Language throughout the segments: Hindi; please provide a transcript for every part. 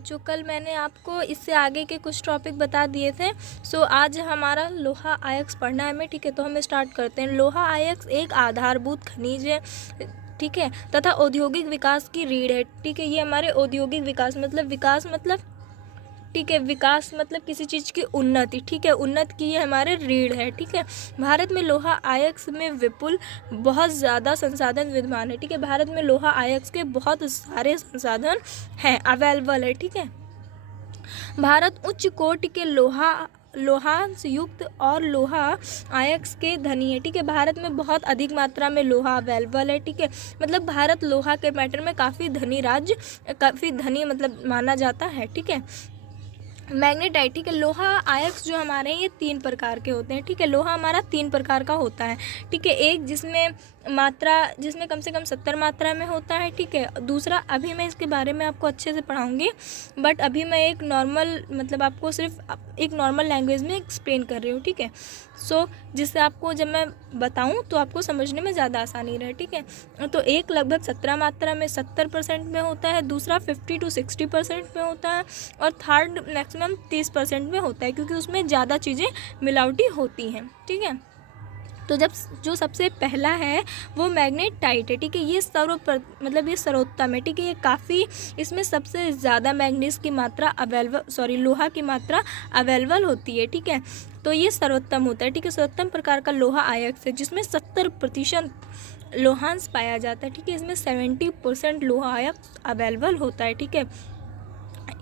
जो कल मैंने आपको इससे आगे के कुछ टॉपिक बता दिए थे। सो आज हमारा लोहा आयस्क पढ़ना है हमें, ठीक है। तो हम स्टार्ट करते हैं। लोहा आयस्क एक आधारभूत खनिज है, ठीक है, तथा औद्योगिक विकास की रीढ़ है, ठीक है। ये हमारे औद्योगिक विकास मतलब ठीक है, विकास मतलब किसी चीज़ की उन्नति, ठीक है, उन्नत की ये हमारे रीढ़ है, ठीक है। भारत में लोहा आयस्क में विपुल बहुत ज़्यादा संसाधन विद्यमान है, ठीक है। भारत में लोहा आयस्क के बहुत सारे संसाधन हैं, अवेलेबल है, ठीक है। भारत उच्च कोटि के लोहांश युक्त और लोहा आयस्क के धनी है, ठीक है। भारत में बहुत अधिक मात्रा में लोहा अवेलेबल है, ठीक है। मतलब भारत लोहा के मैटर में काफ़ी धनी राज्य, काफ़ी धनी मतलब माना जाता है, ठीक है। मैग्नेटाइट, ठीक है। लोहा आयस्क जो हमारे हैं ये 3 प्रकार के होते हैं, ठीक है। लोहा हमारा 3 प्रकार का होता है, ठीक है। एक जिसमें कम से कम 70 मात्रा में होता है, ठीक है। दूसरा, अभी मैं इसके बारे में आपको अच्छे से पढ़ाऊंगी, बट अभी मैं एक नॉर्मल मतलब आपको सिर्फ एक नॉर्मल लैंग्वेज में एक्सप्लेन कर रही हूँ, ठीक है। सो जिससे आपको जब मैं बताऊँ तो आपको समझने में ज़्यादा आसानी रहे, ठीक है। तो एक लगभग 17 मात्रा में 70% में होता है, दूसरा 50 to 60% में होता है, और थर्ड मैक्सिमम 30% में होता है, क्योंकि उसमें ज़्यादा चीज़ें मिलावटी होती हैं, ठीक है। तो जो सबसे पहला है वो मैग्नेटाइट है, ठीक है। ये ये सर्वोत्तम है, ठीक है। ये काफ़ी, इसमें सबसे ज़्यादा मैग्नीज की मात्रा लोहा की मात्रा अवेलेबल होती है, ठीक है। तो ये सर्वोत्तम होता है, ठीक है। सर्वोत्तम प्रकार का लोहा आयस्क है जिसमें 70% लोहांश पाया जाता है, ठीक है। इसमें 70% लोहा आयस्क अवेलेबल होता है, ठीक है।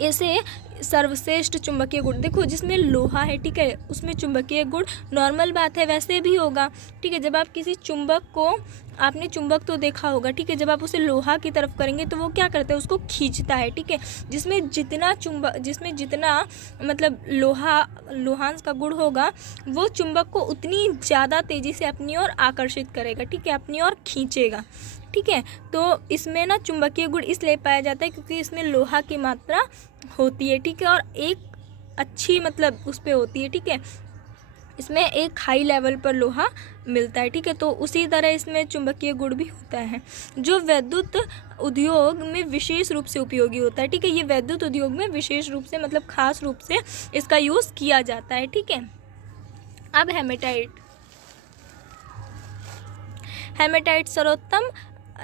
इसे सर्वश्रेष्ठ चुंबकीय गुण, देखो जिसमें लोहा है, ठीक है, उसमें चुंबकीय गुण नॉर्मल बात है, वैसे भी होगा, ठीक है। जब आप किसी चुंबक को, आपने चुंबक तो देखा होगा, ठीक है, जब आप उसे लोहा की तरफ करेंगे तो वो क्या करता है, उसको खींचता है, ठीक है। जिसमें जितना मतलब लोहांश का गुण होगा वो चुंबक को उतनी ज़्यादा तेज़ी से अपनी ओर आकर्षित करेगा, ठीक है, अपनी ओर खींचेगा, ठीक है। तो इसमें ना चुंबकीय गुण इसलिए पाया जाता है क्योंकि इसमें लोहा की मात्रा होती है, ठीक है, और एक अच्छी मतलब उस पर होती है, ठीक है। इसमें एक हाई लेवल पर लोहा मिलता है, ठीक है। तो उसी तरह इसमें चुंबकीय गुण भी होता है जो विद्युत उद्योग में विशेष रूप से उपयोगी होता है, ठीक है। ये विद्युत उद्योग में विशेष रूप से मतलब खास रूप से इसका यूज़ किया जाता है, ठीक है। अब हेमेटाइट सर्वोत्तम,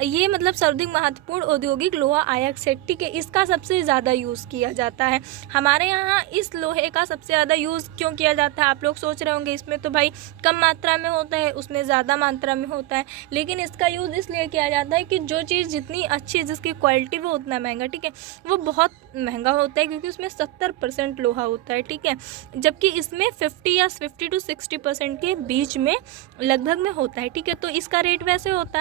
ये मतलब सर्वाधिक महत्वपूर्ण औद्योगिक लोहा आयस्क है, ठीक है। इसका सबसे ज़्यादा यूज़ किया जाता है हमारे यहाँ। इस लोहे का सबसे ज़्यादा यूज़ क्यों किया जाता है, आप लोग सोच रहे होंगे इसमें तो भाई कम मात्रा में होता है, उसमें ज़्यादा मात्रा में होता है, लेकिन इसका यूज़ इसलिए किया जाता है कि जो चीज़ जितनी अच्छी है, जिसकी क्वालिटी वो उतना महंगा, ठीक है, वो बहुत महंगा होता है क्योंकि उसमें 70% लोहा होता है, ठीक है। जबकि इसमें 50 to 60% के बीच में लगभग में होता है, ठीक है। तो इसका रेट वैसे होता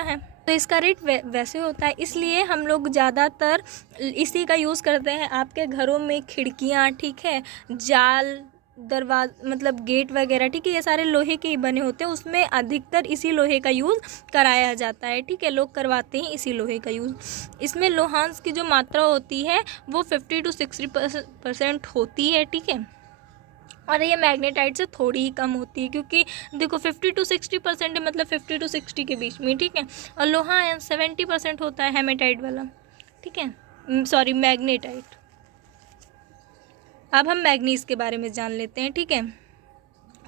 है, इसलिए हम लोग ज़्यादातर इसी का यूज़ करते हैं। आपके घरों में खिड़कियाँ, ठीक है, जाल, दरवाज़ा मतलब गेट वगैरह, ठीक है, ये सारे लोहे के ही बने होते हैं, उसमें अधिकतर इसी लोहे का यूज़ कराया जाता है, ठीक है। लोग करवाते हैं इसी लोहे का यूज़। इसमें लोहांश की जो मात्रा होती है वो 50 to 60% होती है, ठीक है, और ये मैग्नेटाइट से थोड़ी ही कम होती है, क्योंकि देखो 50 to 60% है, मतलब 50 to 60 के बीच में, ठीक है। और लोहा 70% होता है हेमेटाइट वाला, ठीक है, मैग्नेटाइट। अब हम मैग्नीज के बारे में जान लेते हैं, ठीक है।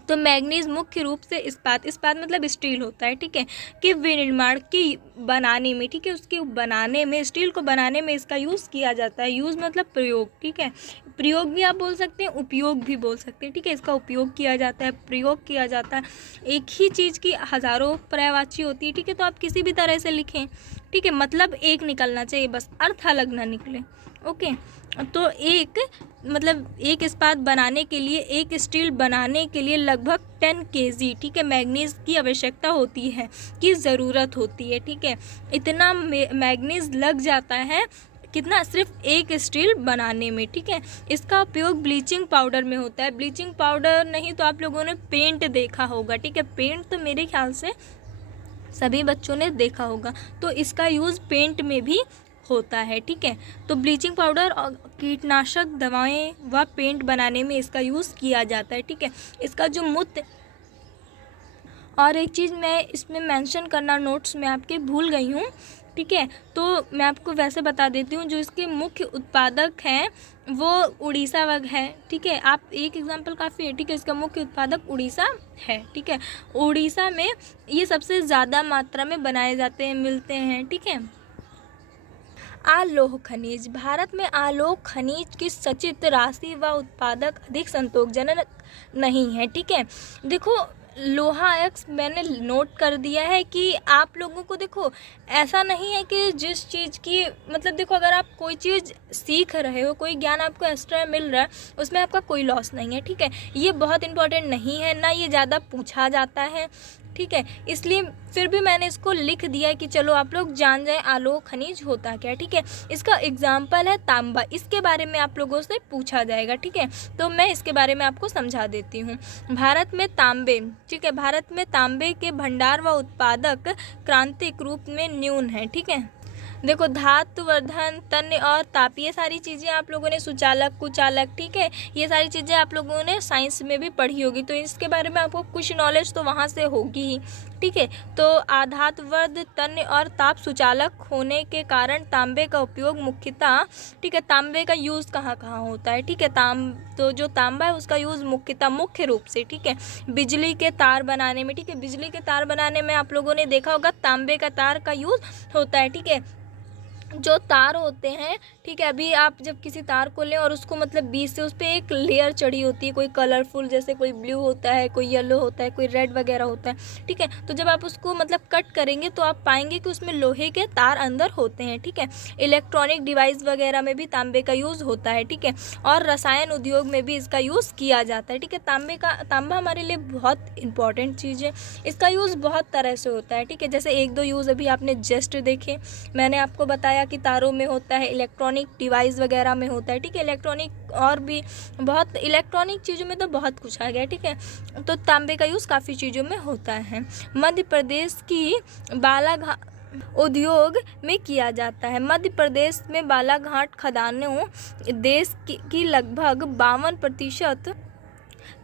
तो मैग्नीज मुख्य रूप से इस्पात मतलब स्टील होता है, ठीक है, कि विनिर्माण की बनाने में, ठीक है, उसके बनाने में, स्टील को बनाने में इसका यूज़ किया जाता है। यूज़ मतलब प्रयोग, ठीक है, प्रयोग भी आप बोल सकते हैं, उपयोग भी बोल सकते हैं, ठीक है। इसका उपयोग किया जाता है, प्रयोग किया जाता है। एक ही चीज़ की हज़ारों पर्यायवाची होती है, ठीक है। तो आप किसी भी तरह से लिखें, ठीक है, मतलब एक निकलना चाहिए, बस अर्थ अलग ना निकले, ओके। तो एक इस्पात बनाने के लिए, एक स्टील बनाने के लिए लगभग 10 kg, ठीक है, मैग्नीज की आवश्यकता होती है, की ज़रूरत होती है, ठीक है। इतना मैग्नीज लग जाता है, कितना, सिर्फ एक स्टील बनाने में, ठीक है। इसका उपयोग ब्लीचिंग पाउडर में होता है। ब्लीचिंग पाउडर नहीं तो आप लोगों ने पेंट देखा होगा, ठीक है, पेंट तो मेरे ख्याल से सभी बच्चों ने देखा होगा, तो इसका यूज़ पेंट में भी होता है, ठीक है। तो ब्लीचिंग पाउडर और कीटनाशक दवाएं व पेंट बनाने में इसका यूज़ किया जाता है, ठीक है। इसका जो और एक चीज़ मैं इसमें मेंशन करना नोट्स में आपके भूल गई हूँ ठीक है। तो मैं आपको वैसे बता देती हूँ, जो इसके मुख्य उत्पादक हैं वो उड़ीसा वग है। ठीक है, आप एक एग्जांपल काफ़ी है। ठीक है, इसका मुख्य उत्पादक उड़ीसा है। ठीक है, उड़ीसा में ये सबसे ज़्यादा मात्रा में बनाए जाते हैं, मिलते हैं। ठीक है, आलोह खनिज। भारत में आलोह खनिज की सचित राशि व उत्पादक अधिक संतोषजनक नहीं है। ठीक है, देखो लोहा अयस्क मैंने नोट कर दिया है कि आप लोगों को, देखो ऐसा नहीं है कि जिस चीज़ की मतलब, देखो अगर आप कोई चीज़ सीख रहे हो, कोई ज्ञान आपको एक्स्ट्रा मिल रहा है, उसमें आपका कोई लॉस नहीं है। ठीक है, ये बहुत इंपॉर्टेंट नहीं है, ना ये ज़्यादा पूछा जाता है। ठीक है, इसलिए फिर भी मैंने इसको लिख दिया है कि चलो आप लोग जान जाएं आलोह खनिज होता क्या। ठीक है, इसका एग्जाम्पल है तांबा, इसके बारे में आप लोगों से पूछा जाएगा। ठीक है, तो मैं इसके बारे में आपको समझा देती हूँ। भारत में तांबे, ठीक है, भारत में तांबे के भंडार व उत्पादक क्रांतिक रूप में न्यून है। ठीक है, देखो धातुवर्धन, तन्य और ताप, ये सारी चीज़ें आप लोगों ने सुचालक, कुचालक, ठीक है, ये सारी चीज़ें आप लोगों ने साइंस में भी पढ़ी होगी, तो इसके बारे में आपको कुछ नॉलेज तो वहाँ से होगी ही। ठीक है, तो आधातवर्ध, तन्य और ताप सुचालक होने के कारण तांबे का उपयोग मुख्यतः, ठीक है, तांबे का यूज़ कहाँ कहाँ होता है। ठीक है, तो जो तांबा है उसका यूज़ मुख्यतः, मुख्य रूप से, ठीक है, बिजली के तार बनाने में। ठीक है, बिजली के तार बनाने में आप लोगों ने देखा होगा तांबे का तार का यूज़ होता है। ठीक है, जो तार होते हैं, ठीक है, अभी आप जब किसी तार को लें और उसको मतलब बीच से उस पर एक लेयर चढ़ी होती है, कोई कलरफुल, जैसे कोई ब्लू होता है, कोई येलो होता है, कोई रेड वगैरह होता है। ठीक है, तो जब आप उसको मतलब कट करेंगे तो आप पाएंगे कि उसमें लोहे के तार अंदर होते हैं। ठीक है, इलेक्ट्रॉनिक डिवाइस वगैरह में भी तांबे का यूज़ होता है। ठीक है, और रसायन उद्योग में भी इसका यूज़ किया जाता है। ठीक है, तांबा हमारे लिए बहुत इंपॉर्टेंट चीज़ है, इसका यूज़ बहुत तरह से होता है। ठीक है, जैसे एक दो यूज़ अभी आपने जस्ट देखे, मैंने आपको बताया कि तारों में होता है, इलेक्ट्रॉनिक डिवाइस वगैरह में होता है। ठीक है, इलेक्ट्रॉनिक और भी बहुत इलेक्ट्रॉनिक चीज़ों में तो बहुत कुछ आ गया। ठीक है, तो तांबे का यूज़ काफ़ी चीज़ों में होता है। मध्य प्रदेश की बालाघाट उद्योग में किया जाता है। मध्य प्रदेश में बालाघाट खदानों देश की लगभग 52%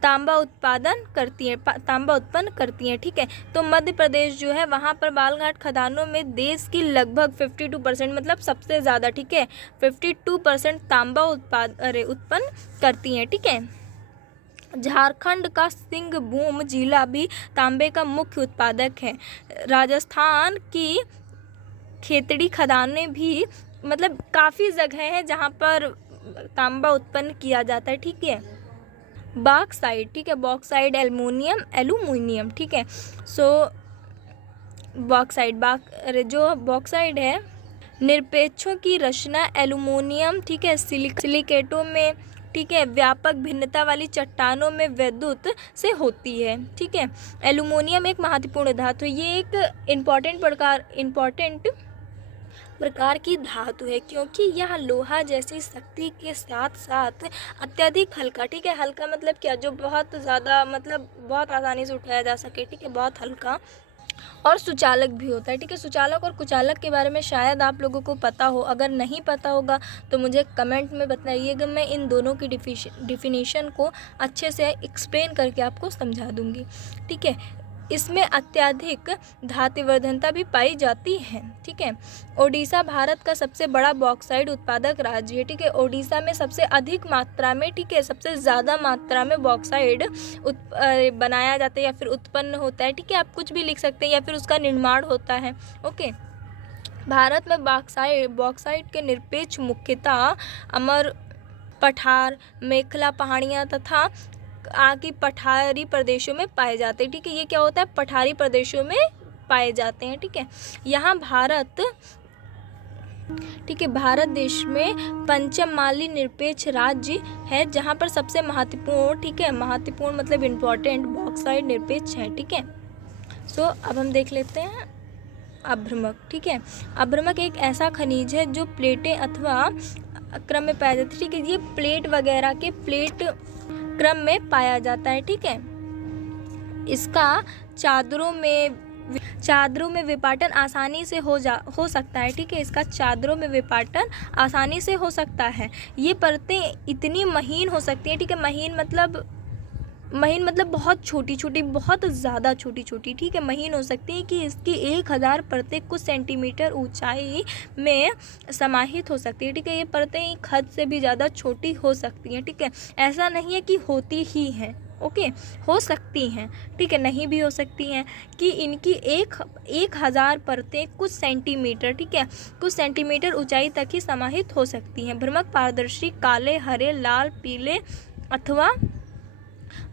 तांबा उत्पन्न करती हैं। ठीक है, तो मध्य प्रदेश जो है वहाँ पर बालाघाट खदानों में देश की लगभग 52% मतलब सबसे ज़्यादा, ठीक है, 52% तांबा उत्पन्न करती हैं। ठीक है, झारखंड का सिंहभूम जिला भी तांबे का मुख्य उत्पादक है। राजस्थान की खेतड़ी खदानें भी, मतलब काफ़ी जगह है जहाँ पर तांबा उत्पन्न किया जाता है। ठीक है, बॉक्साइट, ठीक है, बॉक्साइट, एल्यूमिनियम, ठीक है, सो जो बॉक्साइट है, निरपेक्षों की रचना एल्यूमिनियम, ठीक है, सिलिकेटों में, ठीक है, व्यापक भिन्नता वाली चट्टानों में विद्युत से होती है। ठीक है, एल्यूमिनियम एक महत्वपूर्ण धातु है, ये एक इम्पॉर्टेंट प्रकार की धातु है, क्योंकि यह लोहा जैसी शक्ति के साथ साथ अत्यधिक हल्का, ठीक है, हल्का मतलब क्या, जो बहुत ज़्यादा मतलब बहुत आसानी से उठाया जा सके। ठीक है, बहुत हल्का और सुचालक भी होता है। ठीक है, सुचालक और कुचालक के बारे में शायद आप लोगों को पता हो, अगर नहीं पता होगा तो मुझे कमेंट में बताइएगा, मैं इन दोनों की डिफिनीशन को अच्छे से एक्सप्लेन करके आपको समझा दूंगी। ठीक है, इसमें अत्यधिक धातुवर्धनता भी पाई जाती है। ठीक है, ओडिशा भारत का सबसे बड़ा बॉक्साइट उत्पादक राज्य है। ठीक है, ओडिशा में सबसे अधिक मात्रा में, ठीक है, सबसे ज़्यादा मात्रा में बॉक्साइट बनाया जाता है या फिर उत्पन्न होता है। ठीक है, आप कुछ भी लिख सकते हैं, या फिर उसका निर्माण होता है। ओके, भारत में बॉक्साइट के निरपेक्ष मुख्यतः अमर, पठार, मेखला पहाड़ियाँ तथा आगे पठारी प्रदेशों में पाए जाते हैं। ठीक है, ये क्या होता है, पठारी प्रदेशों में पाए जाते हैं। ठीक है, यहाँ ठीक है, भारत देश में पंचम माली निरपेक्ष राज्य है, जहाँ पर सबसे महत्वपूर्ण, ठीक है, महत्वपूर्ण मतलब इम्पोर्टेंट बॉक्साइट निरपेक्ष है। ठीक है, सो अब हम देख लेते हैं अभ्रमक। ठीक है, अभ्रमक एक ऐसा खनिज है जो प्लेटें अथवा क्रम में पाया जाता है। ठीक है, ये प्लेट वगैरह के प्लेट क्रम में पाया जाता है। ठीक है, इसका चादरों में विपाटन आसानी से हो सकता है। ठीक है, इसका चादरों में विपाटन आसानी से हो सकता है। ये परतें इतनी महीन हो सकती हैं, ठीक है, महीन मतलब महीन मतलब बहुत छोटी छोटी, बहुत ज़्यादा छोटी छोटी, ठीक है। महीन हो सकती है कि इसकी 1000 परतें कुछ सेंटीमीटर ऊंचाई में समाहित हो सकती है, ठीक है। ये परतें हद से भी ज़्यादा छोटी हो सकती हैं, ठीक है। ऐसा नहीं है कि होती ही हैं, ओके, हो सकती हैं, ठीक है, नहीं भी हो सकती हैं, कि इनकी 1000 परतें कुछ सेंटीमीटर, ठीक है, कुछ सेंटीमीटर ऊंचाई तक ही समाहित हो सकती हैं। भ्रमक पारदर्शी काले, हरे, लाल, पीले अथवा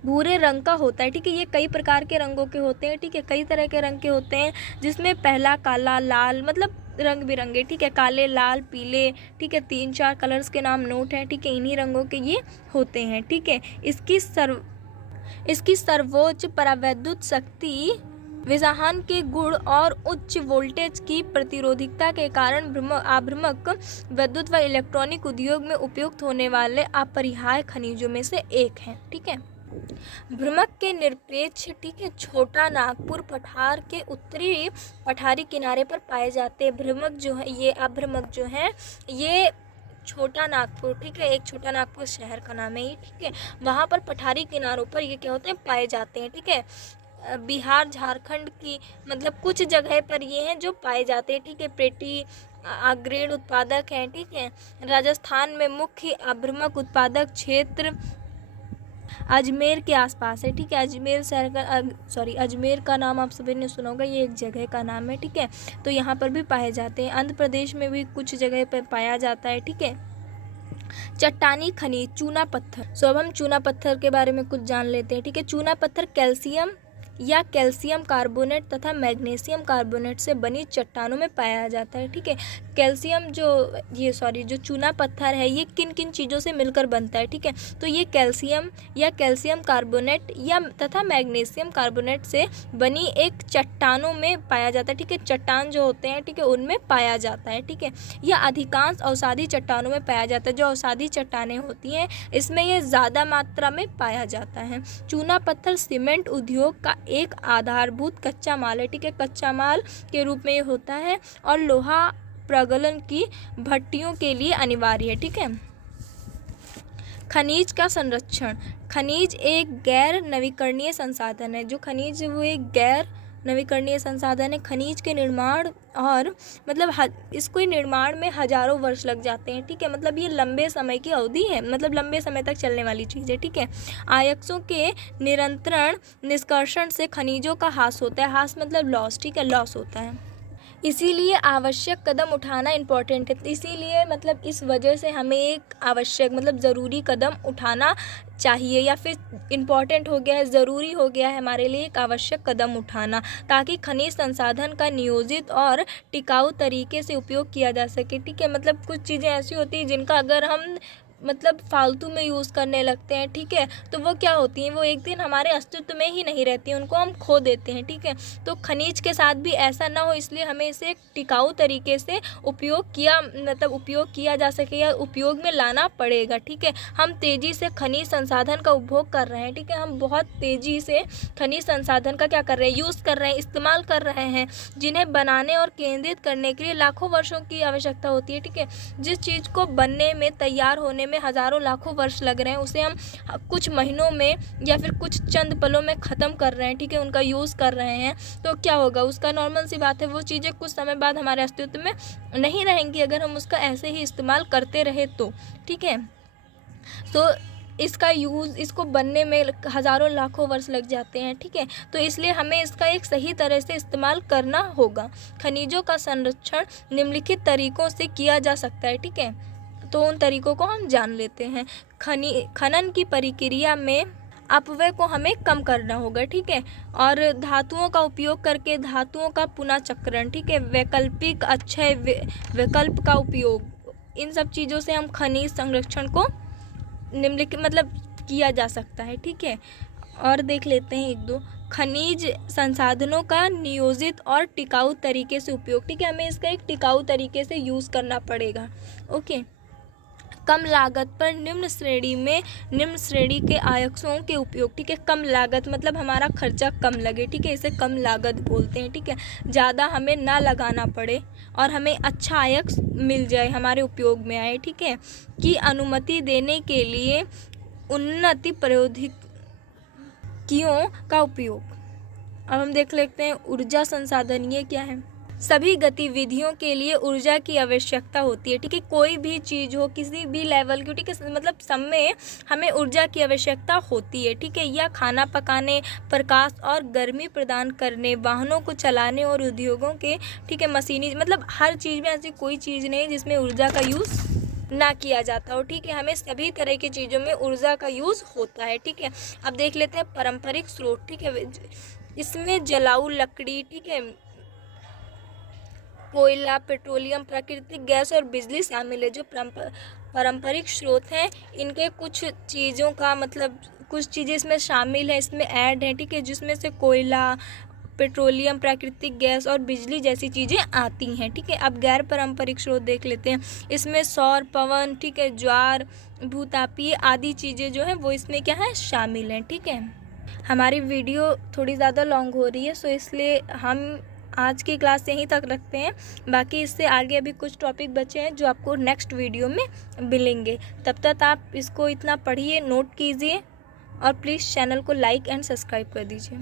भूरे रंग का होता है, ठीक है। ये कई प्रकार के रंगों के होते हैं, ठीक है, कई तरह के रंग के होते हैं, जिसमें पहला काला, लाल, मतलब रंग बिरंगे, ठीक है, काले, लाल, पीले, ठीक है, 3-4 कलर्स के नाम नोट हैं, ठीक है, इन्हीं रंगों के ये होते हैं, ठीक है। इसकी सर्वोच्च परावैद्युत शक्ति, विसाहन के गुण और उच्च वोल्टेज की प्रतिरोधकता के कारण आभ्रमक विद्युत व इलेक्ट्रॉनिक उद्योग में उपयुक्त होने वाले अपरिहार्य खनिजों में से एक है, ठीक है। भ्रमक के निरपेक्ष, ठीक है, छोटा नागपुर पठार के उत्तरी पठारी किनारे पर पाए जाते हैं। भ्रमक जो है, ये अभ्रमक जो है, ये छोटा नागपुर, ठीक है, एक छोटा नागपुर शहर का नाम है ये, ठीक है, वहाँ पर पठारी किनारों पर ये क्या होते हैं, पाए जाते हैं, ठीक है। बिहार, झारखंड की मतलब कुछ जगह पर ये हैं जो पाए जाते हैं, ठीक है। पेटी अग्रणी उत्पादक हैं, ठीक है। राजस्थान में मुख्य अभ्रमक उत्पादक क्षेत्र अजमेर के आसपास है, ठीक है। अजमेर शहर का अजमेर का नाम आप सभी ने सुना होगा, ये एक जगह का नाम है, ठीक है। तो यहाँ पर भी पाए जाते हैं। आंध्र प्रदेश में भी कुछ जगह पर पाया जाता है, ठीक है। चट्टानी खनिज, चूना पत्थर। सो अब हम चूना पत्थर के बारे में कुछ जान लेते हैं, ठीक है। चूना पत्थर कैल्शियम या कैल्शियम कार्बोनेट तथा मैग्नीशियम कार्बोनेट से बनी चट्टानों में पाया जाता है, ठीक है। कैल्शियम जो चूना पत्थर है, ये किन किन चीज़ों से मिलकर बनता है, ठीक है। तो ये कैल्शियम या कैल्शियम कार्बोनेट या तथा मैग्नीशियम कार्बोनेट से बनी एक चट्टानों में पाया जाता है, ठीक है। चट्टान जो होते हैं, ठीक है, उनमें पाया जाता है, ठीक है। यह अधिकांश अवसादी चट्टानों में पाया जाता है। जो अवसादी चट्टानें होती हैं, इसमें ये ज़्यादा मात्रा में पाया जाता है। चूना पत्थर सीमेंट उद्योग का एक आधारभूत कच्चा माल है, ठीक है, कच्चा माल के रूप में ये होता है, और लोहा प्रगलन की भट्टियों के लिए अनिवार्य है, ठीक है। खनिज का संरक्षण। खनिज एक गैर नवीकरणीय संसाधन है। जो खनिज वो एक गैर नवीकरणीय संसाधन है। खनिज के निर्माण और मतलब इसको निर्माण में हजारों वर्ष लग जाते हैं, ठीक है। मतलब ये लंबे समय की अवधि है, मतलब लंबे समय तक चलने वाली चीज़ है, ठीक है। आयस्कों के निरंतर निष्कर्षण से खनिजों का ह्रास होता है। ह्रास मतलब लॉस, ठीक है, लॉस होता है। इसीलिए आवश्यक कदम उठाना इम्पॉर्टेंट है। इसीलिए मतलब इस वजह से हमें एक आवश्यक मतलब ज़रूरी कदम उठाना चाहिए, या फिर इम्पॉर्टेंट हो गया है, ज़रूरी हो गया है हमारे लिए एक आवश्यक कदम उठाना, ताकि खनिज संसाधन का नियोजित और टिकाऊ तरीके से उपयोग किया जा सके, ठीक है। मतलब कुछ चीज़ें ऐसी होती हैं जिनका अगर हम मतलब फालतू में यूज़ करने लगते हैं, ठीक है, तो वो क्या होती हैं, वो एक दिन हमारे अस्तित्व में ही नहीं रहती हैं, उनको हम खो देते हैं, ठीक है। तो खनिज के साथ भी ऐसा ना हो, इसलिए हमें इसे एक टिकाऊ तरीके से उपयोग किया जा सके या उपयोग में लाना पड़ेगा, ठीक है। हम तेज़ी से खनिज संसाधन का उपभोग कर रहे हैं, ठीक है, हम बहुत तेज़ी से खनिज संसाधन का क्या कर रहे हैं, यूज़ कर रहे हैं, इस्तेमाल कर रहे हैं, जिन्हें बनाने और केंद्रित करने के लिए लाखों वर्षों की आवश्यकता होती है, ठीक है। जिस चीज़ को बनने में, तैयार होने में हज़ारों लाखों वर्ष लग रहे हैं, उसे हम कुछ महीनों में या फिर कुछ चंद पलों में ख़त्म कर रहे हैं, ठीक है, उनका यूज़ कर रहे हैं, तो क्या होगा, उसका नॉर्मल सी बात है, वो चीज़ें कुछ समय बाद हमारे अस्तित्व में नहीं रहेंगी अगर हम उसका ऐसे ही इस्तेमाल करते रहे तो, ठीक है। तो इसको बनने में हज़ारों लाखों वर्ष लग जाते हैं, ठीक है। तो इसलिए हमें इसका एक सही तरह से इस्तेमाल करना होगा। खनिजों का संरक्षण निम्नलिखित तरीकों से किया जा सकता है, ठीक है। तो उन तरीकों को हम जान लेते हैं। खनन की प्रक्रिया में अपव्यय को हमें कम करना होगा, ठीक है। और धातुओं का उपयोग करके धातुओं का पुनः चक्रण, ठीक है, वैकल्पिक अक्षय विकल्प का उपयोग, इन सब चीज़ों से हम खनिज संरक्षण को निम्नलिखित मतलब किया जा सकता है, ठीक है। और देख लेते हैं एक दो खनिज संसाधनों का नियोजित और टिकाऊ तरीके से उपयोग, ठीक है। हमें इसका एक टिकाऊ तरीके से यूज़ करना पड़ेगा, ओके। कम लागत पर निम्न श्रेणी के आयस्कों के उपयोग, ठीक है। कम लागत मतलब हमारा खर्चा कम लगे, ठीक है, इसे कम लागत बोलते हैं, ठीक है। ज़्यादा हमें ना लगाना पड़े और हमें अच्छा आयस्क मिल जाए, हमारे उपयोग में आए, ठीक है, की अनुमति देने के लिए उन्नत प्रौद्योगिकियों का उपयोग। अब हम देख लेते हैं ऊर्जा संसाधन, ये क्या है। सभी गतिविधियों के लिए ऊर्जा की आवश्यकता होती है, ठीक है। कोई भी चीज़ हो, किसी भी लेवल की, ठीक है, मतलब सब में हमें ऊर्जा की आवश्यकता होती है, ठीक है। यह खाना पकाने, प्रकाश और गर्मी प्रदान करने, वाहनों को चलाने और उद्योगों के, ठीक है, मशीनी, मतलब हर चीज़ में ऐसी कोई चीज़ नहीं जिसमें ऊर्जा का यूज़ ना किया जाता हो, ठीक है। हमें सभी तरह की चीज़ों में ऊर्जा का यूज़ होता है, ठीक है। अब देख लेते हैं पारंपरिक स्रोत, ठीक है। इसमें जलाऊ लकड़ी, ठीक है, कोयला, पेट्रोलियम, प्राकृतिक गैस और बिजली शामिल है। जो पारंपरिक स्रोत हैं, इनके कुछ चीज़ों का मतलब कुछ चीज़ें इसमें शामिल है, इसमें ऐड है, ठीक है, जिसमें से कोयला, पेट्रोलियम, प्राकृतिक गैस और बिजली जैसी चीज़ें आती हैं, ठीक है। अब गैर पारंपरिक स्रोत देख लेते हैं। इसमें सौर, पवन, ठीक है, ज्वार, भूतापीय आदि चीज़ें जो हैं वो इसमें क्या है, शामिल हैं, ठीक है। हमारी वीडियो थोड़ी ज़्यादा लॉन्ग हो रही है, सो इसलिए हम आज की क्लास यहीं तक रखते हैं। बाकी इससे आगे अभी कुछ टॉपिक बचे हैं जो आपको नेक्स्ट वीडियो में मिलेंगे। तब तक आप इसको इतना पढ़िए, नोट कीजिए और प्लीज़ चैनल को लाइक एंड सब्सक्राइब कर दीजिए।